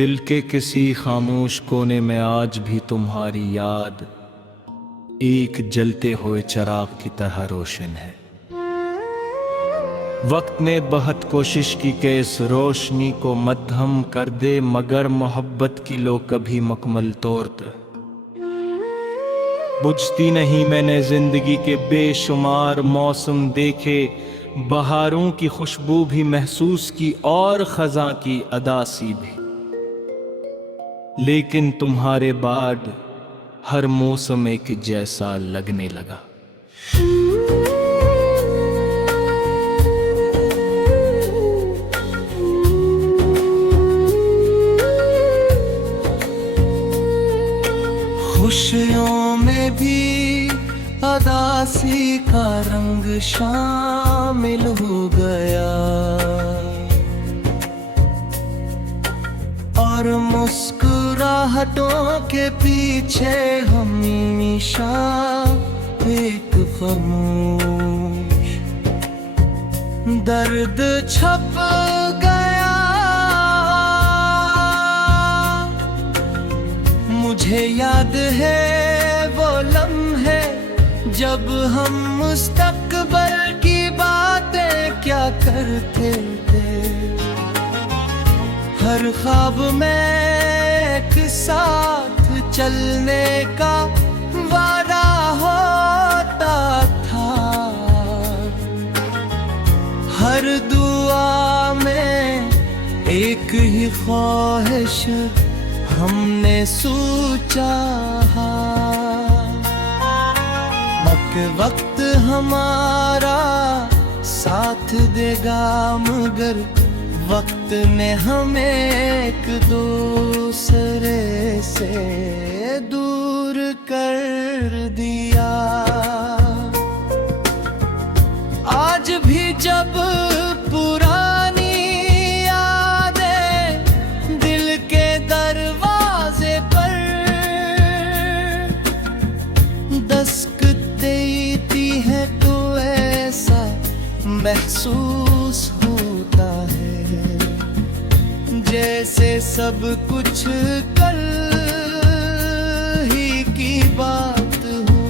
दिल के किसी खामोश कोने में आज भी तुम्हारी याद एक जलते हुए चिराग की तरह रोशन है। वक्त ने बहुत कोशिश की कि इस रोशनी को मद्धम कर दे, मगर मोहब्बत की लो कभी मुकम्मल तौर पर बुझती नहीं। मैंने जिंदगी के बेशुमार मौसम देखे, बहारों की खुशबू भी महसूस की और खजा की अदासी भी, लेकिन तुम्हारे बाद हर मौसम एक जैसा लगने लगा। खुशियों में भी अदासी का रंग शामिल हो गया और मुस्कुराहटों के पीछे हमेशा एक खामोश दर्द छप गया। मुझे याद है वो लम्हे जब हम मुस्तकबिल की बातें क्या करते थे। हर ख्वाब में एक साथ चलने का वादा होता था। हर दुआ में एक ही ख्वाहिश हमने सोचा कि वक्त हमारा साथ देगा, मगर वक्त ने हमें एक दूसरे से दूर कर दिया। आज भी जब पुरानी यादें दिल के दरवाजे पर दस्तक देती है तो ऐसा महसूस होता है जैसे सब कुछ कल ही की बात हो।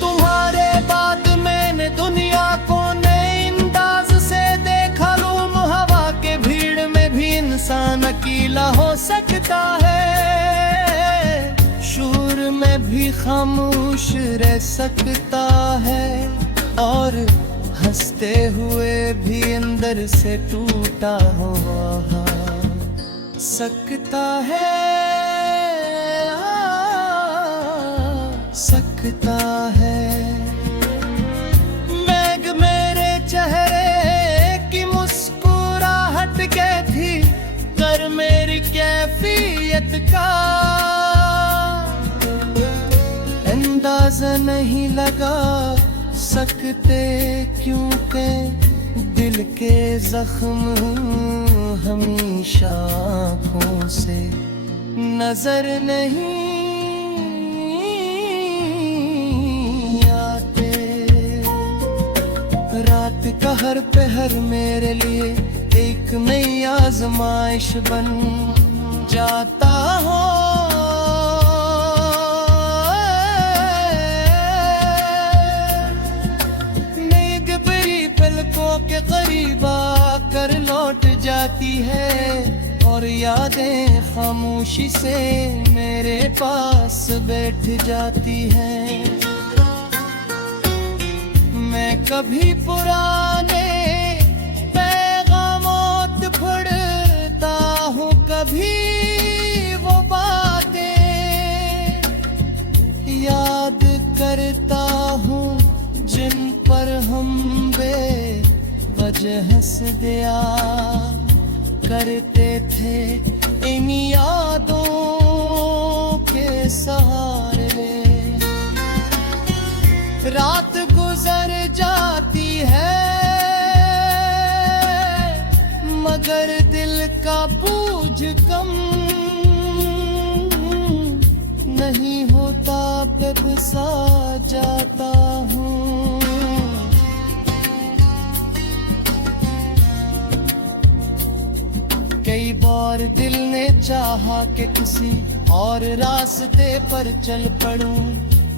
तुम्हारे बाद मैंने दुनिया को नए अंदाज से देखा। लूम हवा के भीड़ में भी इंसान अकेला हो सकता है, शोर में भी खामोश रह सकता है और हंसते हुए भी अंदर से टूटा हुआ सकता है, सकता है। मैग मेरे चेहरे की मुस्कुराहट क्या थी, कर मेरी कैफियत का अंदाज़ा नहीं लगा सकते, क्योंकि दिल के जख्म हमेशा आँखों से नजर नहीं आते। रात का हर पहर मेरे लिए एक नई आजमाइश बन जाता हो। के करीब आकर लौट जाती है और यादें खामोशी से मेरे पास बैठ जाती हैं। मैं कभी पुराने पैगामों पढ़ता हूँ, कभी वो बातें याद करता हूँ जिन पर हम वजह हंस दिया करते थे। इन यादों के सहारे रात गुजर जाती है, मगर दिल का बोझ कम नहीं होता, बेबसा जाता हूँ। कई बार और दिल ने चाहा कि किसी और रास्ते पर चल पड़ूं,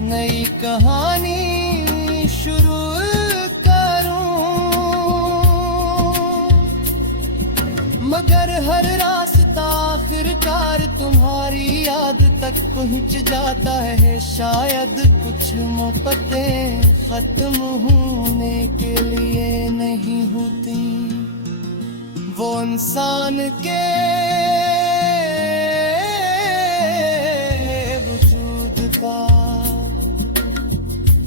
नई कहानी शुरू करूं। मगर हर रास्ता आखिरकार तुम्हारी याद तक पहुंच जाता है। शायद कुछ मोहब्बतें खत्म होने के लिए नहीं होती, वो इंसान के वजूद का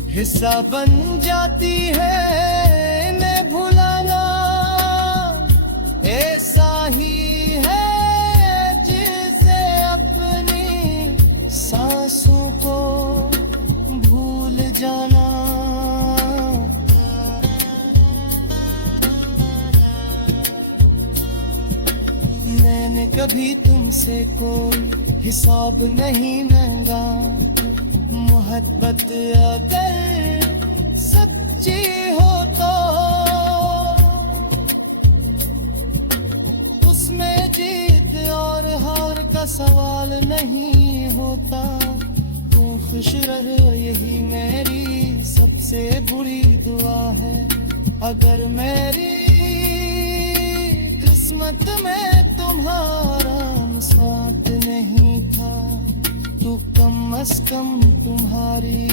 हिस्सा बन जाती है। इन्हें भुलाना ऐसा ही है जिसे अपनी सांसों को भूल जाना। मैंने कभी तुमसे कोई हिसाब नहीं मांगा, मोहब्बत अगर सच्ची हो तो उसमें जीत और हार का सवाल नहीं होता। तू खुश रहे यही मेरी सबसे बुरी दुआ है। अगर मेरी किस्मत में तुम्हारा साथ नहीं था, तो कम से कम तुम्हारी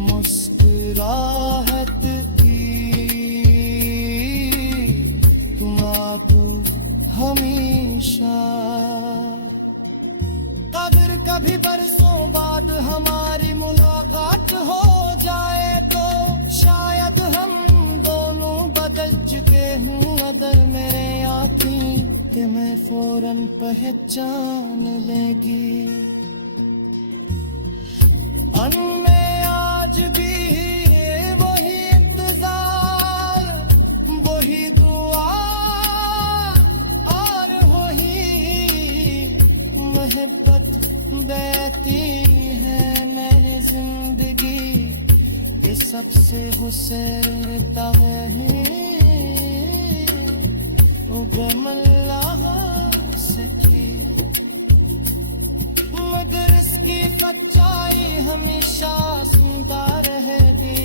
मुस्कुराहट थी। तुम तो हमेशा, अगर कभी बरसों बाद हमारी मुलाकात हो जाए तो शायद हम दोनों बदल चुके हूँ। अगर मेरे आँखें तुम्हें फौरन पहचान लेगी, उनमें आज भी वही इंतजार, वही दुआ और वही मोहब्बत बहती है मेरी जिंदगी के सबसे गुजरता है। गम अल्लाह से की, मगर इसकी सच्चाई हमेशा सुनता रहेगी।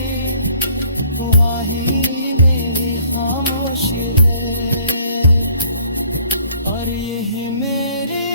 वही मेरी खामोशी है और यही मेरी